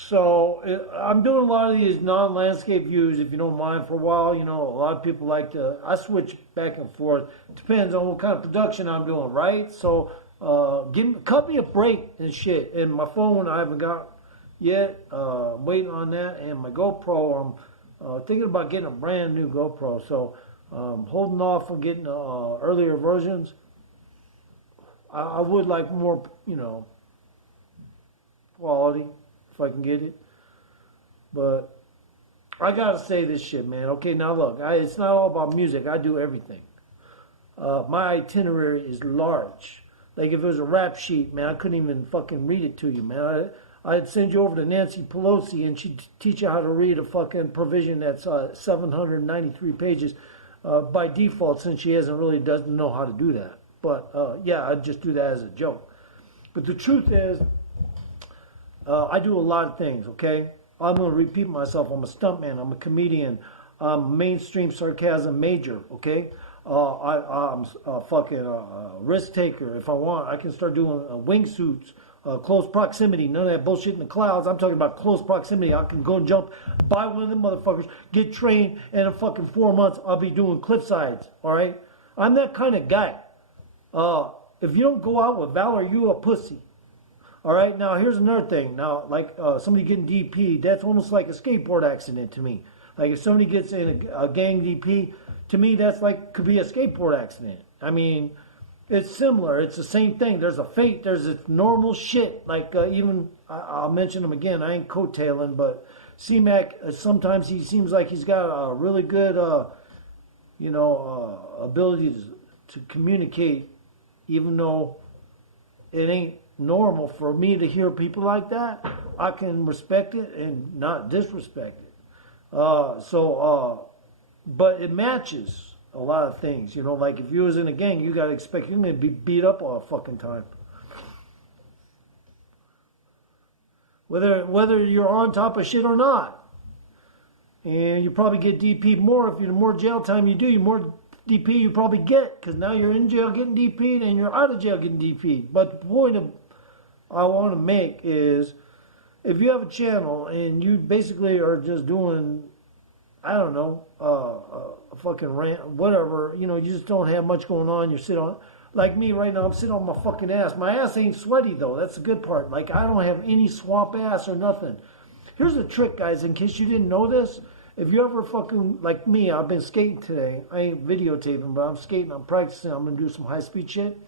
So I'm doing a lot of these non-landscape views, if you don't mind, for a while. You know, a lot of people like to. I switch back and forth. Depends on what kind of production I'm doing, right? So cut me a break and shit. And my phone I haven't got yet. Waiting on that. And my GoPro, I'm thinking about getting a brand new GoPro. So holding off on getting earlier versions. I would like more, you know, quality if I can get it. But I gotta say this shit, man. Okay, now look, it's not all about music. I do everything. My itinerary is large. Like if it was a rap sheet, man, I couldn't even fucking read it to you, man. I'd send you over to Nancy Pelosi and she'd teach you how to read a fucking provision that's 793 pages by default, since she doesn't know how to do that. But yeah, I'd just do that as a joke. But the truth is, I do a lot of things, okay? I'm going to repeat myself. I'm a stuntman. I'm a comedian. I'm a mainstream sarcasm major, okay? I'm a fucking risk taker. If I want, I can start doing wingsuits, close proximity. None of that bullshit in the clouds. I'm talking about close proximity. I can go and jump, buy one of them motherfuckers, get trained, and in fucking 4 months, I'll be doing cliff sides, all right? I'm that kind of guy. If you don't go out with valor, you a pussy. All right, now here's another thing. Now, like somebody getting DP, that's almost like a skateboard accident to me. Like if somebody gets in a gang DP, to me that's like could be a skateboard accident. I mean, it's similar. It's the same thing. There's a fate. There's this normal shit. Like even I'll mention him again. I ain't coattailing, but CMac sometimes he seems like he's got a really good, ability to communicate, even though it ain't normal for me to hear people like that. I can respect it and not disrespect it. But it matches a lot of things. You know, like if you was in a gang, you got to expect you're going to be beat up all the fucking time. Whether you're on top of shit or not. And you probably get DP'd more. If the more jail time you do, the more DP you probably get. Because now you're in jail getting DP'd and you're out of jail getting DP'd. But the point I want to make is, if you have a channel and you basically are just doing, I don't know, a fucking rant, whatever, you know, you just don't have much going on, you sit on, like me right now, I'm sitting on my fucking ass. My ass ain't sweaty though, that's the good part. Like I don't have any swamp ass or nothing. Here's the trick, guys, in case you didn't know this. If you ever fucking, like me, I've been skating today. I ain't videotaping, but I'm skating, I'm practicing, I'm gonna do some high speed shit.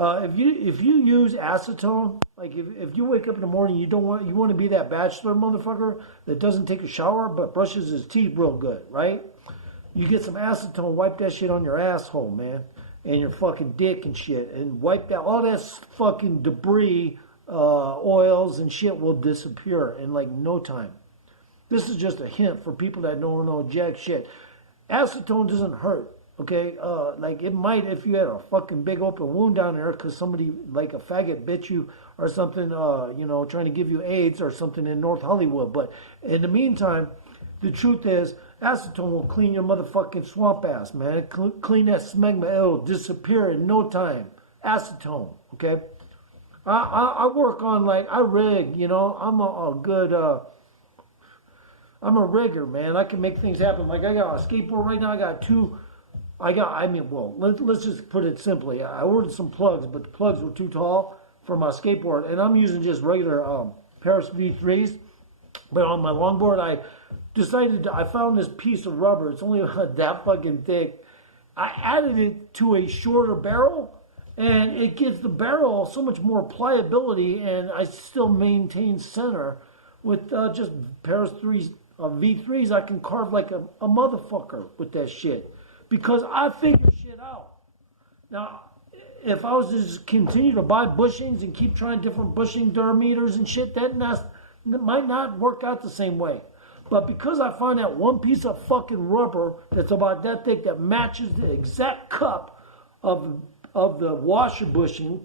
If you use acetone, like if you wake up in the morning, you want to be that bachelor motherfucker that doesn't take a shower but brushes his teeth real good, right? You get some acetone, wipe that shit on your asshole, man, and your fucking dick and shit, and wipe that, all that fucking debris, oils and shit will disappear in like no time. This is just a hint for people that don't know jack shit. Acetone doesn't hurt. Okay, like it might if you had a fucking big open wound down there because somebody like a faggot bit you or something, trying to give you AIDS or something in North Hollywood. But in the meantime, the truth is, acetone will clean your motherfucking swamp ass, man. Clean that smegma, it'll disappear in no time. Acetone, okay? I work on, like, I rig, you know, I'm a good, I'm a rigger, man. I can make things happen. Like I got a skateboard right now, let's just put it simply. I ordered some plugs, but the plugs were too tall for my skateboard, and I'm using just regular Paris V3s. But on my longboard, I found this piece of rubber. It's only that fucking thick. I added it to a shorter barrel, and it gives the barrel so much more pliability, and I still maintain center. With just Paris V3s, I can carve like a motherfucker with that shit. Because I figure shit out. Now, if I was to just continue to buy bushings and keep trying different bushing diameters and shit, that might not work out the same way. But because I find that one piece of fucking rubber that's about that thick that matches the exact cup of the washer bushing,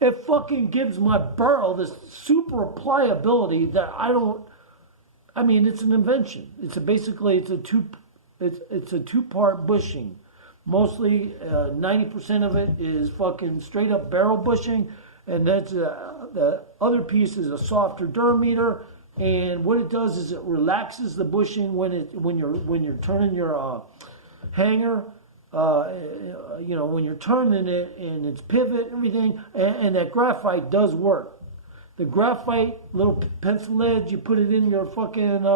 it fucking gives my barrel this super pliability that it's an invention. It's a two-part bushing. Mostly 90% of it is fucking straight up barrel bushing, And that's the other piece is a softer durmeter, and what it does is it relaxes the bushing when you're turning your hanger. When you're turning it and its pivot, everything, and that graphite does work. The graphite little pencil edge, you put it in your fucking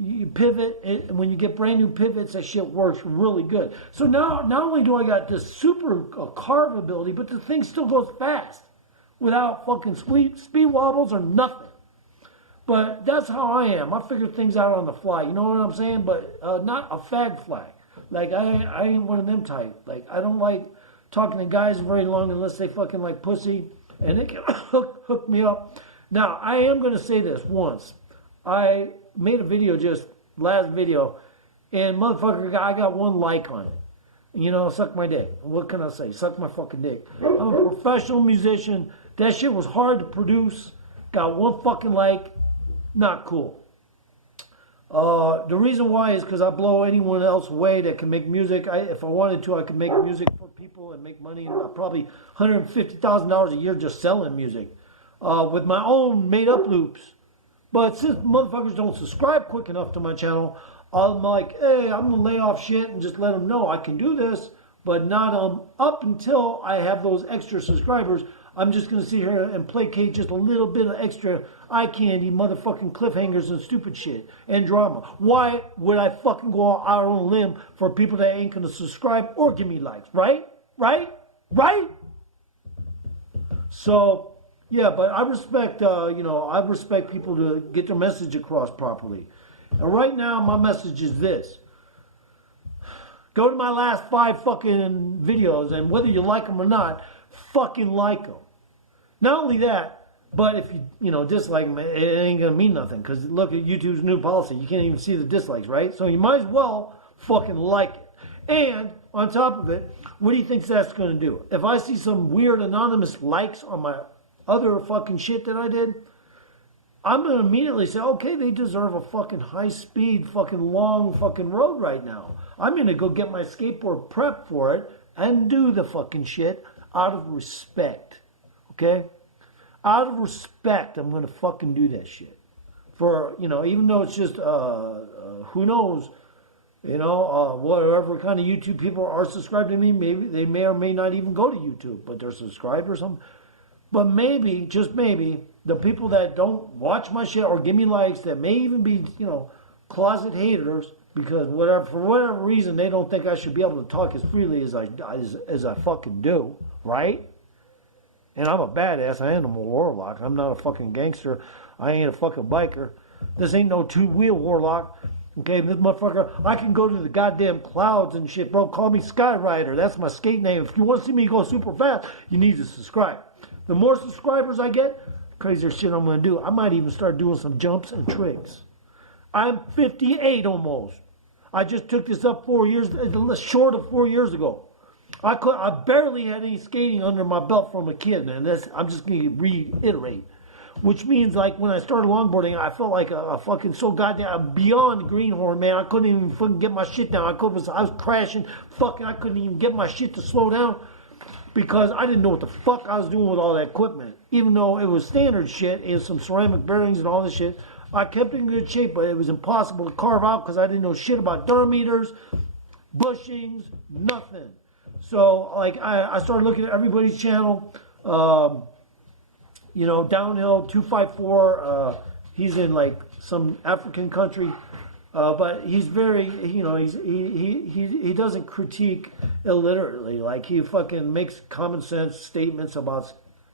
you pivot it, and when you get brand new pivots, that shit works really good. So now, not only do I got this super carve ability, but the thing still goes fast without fucking speed wobbles or nothing. But that's how I am. I figure things out on the fly. You know what I'm saying? But not a fag flag. Like, I ain't one of them type. Like, I don't like talking to guys very long unless they fucking like pussy. And they can hook me up. Now, I am going to say this once. I made a video last video. And motherfucker, I got 1 like on it. You know, suck my dick. What can I say? Suck my fucking dick. I'm a professional musician. That shit was hard to produce. Got 1 fucking like. Not cool. The reason why is because I blow anyone else away that can make music. If I wanted to, I could make music for people and make money. And probably $150,000 a year just selling music with my own made-up loops. But since motherfuckers don't subscribe quick enough to my channel, I'm like, hey, I'm going to lay off shit and just let them know I can do this. But not up until I have those extra subscribers. I'm just going to sit here and placate just a little bit of extra eye candy, motherfucking cliffhangers and stupid shit and drama. Why would I fucking go out on a limb for people that ain't going to subscribe or give me likes? Right? So, yeah, but I respect, I respect people to get their message across properly. And right now, my message is this. Go to my last 5 fucking videos, and whether you like them or not, fucking like them. Not only that, but if you dislike them, it ain't gonna mean nothing. Because look at YouTube's new policy. You can't even see the dislikes, right? So you might as well fucking like it. And on top of it, what do you think that's gonna do? If I see some weird anonymous likes on my other fucking shit that I did, I'm gonna immediately say, okay, they deserve a fucking high-speed, fucking long fucking road right now. I'm gonna go get my skateboard prepped for it and do the fucking shit out of respect. Okay? Out of respect, I'm going to fucking do that shit. For, even though it's just, who knows, whatever kind of YouTube people are subscribed to me, maybe they may or may not even go to YouTube, but they're subscribed or something. But maybe, just maybe, the people that don't watch my shit or give me likes, that may even be, closet haters, because for whatever reason, they don't think I should be able to talk as freely as I fucking do, right? And I'm a badass. I am a warlock. I'm not a fucking gangster. I ain't a fucking biker. This ain't no 2-wheel warlock. Okay, this motherfucker, I can go to the goddamn clouds and shit, bro. Call me Skyrider. That's my skate name. If you want to see me go super fast, you need to subscribe. The more subscribers I get, the crazier shit I'm going to do. I might even start doing some jumps and tricks. I'm 58 almost. I just took this up 4 years, short of 4 years ago. I barely had any skating under my belt from a kid, man. I'm just going to reiterate. Which means, like, when I started longboarding, I felt like a fucking so goddamn beyond greenhorn, man. I couldn't even fucking get my shit down. I was crashing. Fucking, I couldn't even get my shit to slow down because I didn't know what the fuck I was doing with all that equipment. Even though it was standard shit and some ceramic bearings and all this shit, I kept it in good shape, but it was impossible to carve out because I didn't know shit about durmeters, bushings, nothing. So, like, I started looking at everybody's channel. Downhill 254. He's in like some African country, but he's very, he doesn't critique illiterately. Like, he fucking makes common sense statements about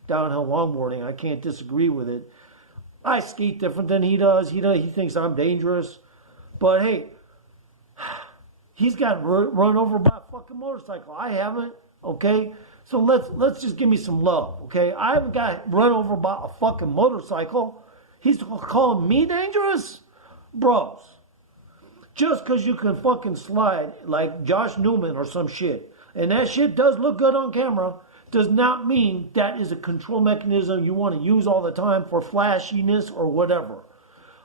downhill longboarding. I can't disagree with it. I skate different than he does. He thinks I'm dangerous, but hey. He's got run over by a fucking motorcycle. I haven't, okay? So let's just give me some love, okay? I haven't got run over by a fucking motorcycle. He's calling me dangerous? Bros, just because you can fucking slide like Josh Newman or some shit, and that shit does look good on camera, does not mean that is a control mechanism you want to use all the time for flashiness or whatever.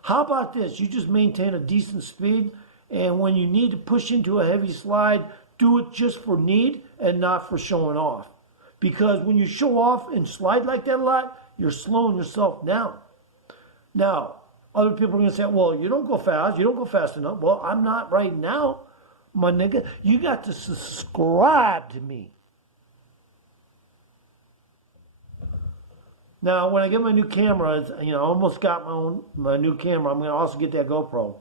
How about this? You just maintain a decent speed, and when you need to push into a heavy slide, do it just for need and not for showing off. Because when you show off and slide like that a lot, you're slowing yourself down. Now, other people are going to say, well, you don't go fast. You don't go fast enough. Well, I'm not right now, my nigga. You got to subscribe to me. Now, when I get my new camera, I almost got my new camera. I'm going to also get that GoPro.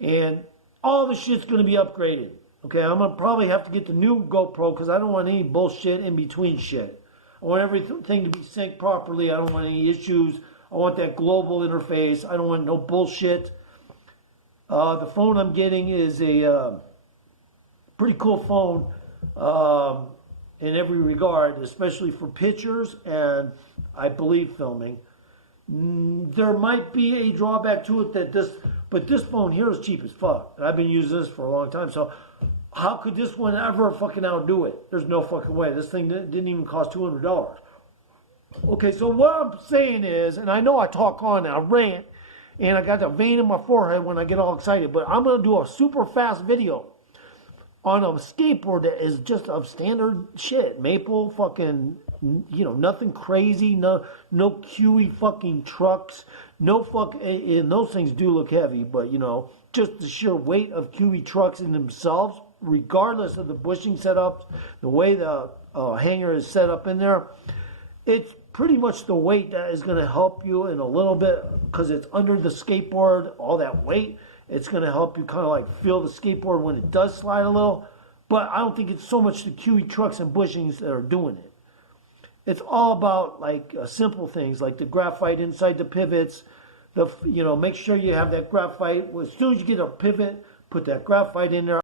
And all the shit's going to be upgraded. Okay, I'm going to probably have to get the new GoPro because I don't want any bullshit in between shit. I want everything to be synced properly. I don't want any issues. I want that global interface. I don't want no bullshit. The phone I'm getting is a pretty cool phone in every regard, especially for pictures and, I believe, filming. There might be a drawback to it but this phone here is cheap as fuck. And I've been using this for a long time, so how could this one ever fucking outdo it? There's no fucking way. This thing didn't even cost $200. Okay, so what I'm saying is, and I know I talk on and I rant, and I got the vein in my forehead when I get all excited, but I'm going to do a super fast video on a skateboard that is just of standard shit. Maple fucking, nothing crazy, no QE fucking trucks, and those things do look heavy, but just the sheer weight of QE trucks in themselves, regardless of the bushing setup, the way the hanger is set up in there, it's pretty much the weight that is going to help you in a little bit, because it's under the skateboard, all that weight. It's going to help you kind of like feel the skateboard when it does slide a little. But I don't think it's so much the QE trucks and bushings that are doing it. It's all about like simple things like the graphite inside the pivots. Make sure you have that graphite. As soon as you get a pivot, put that graphite in there.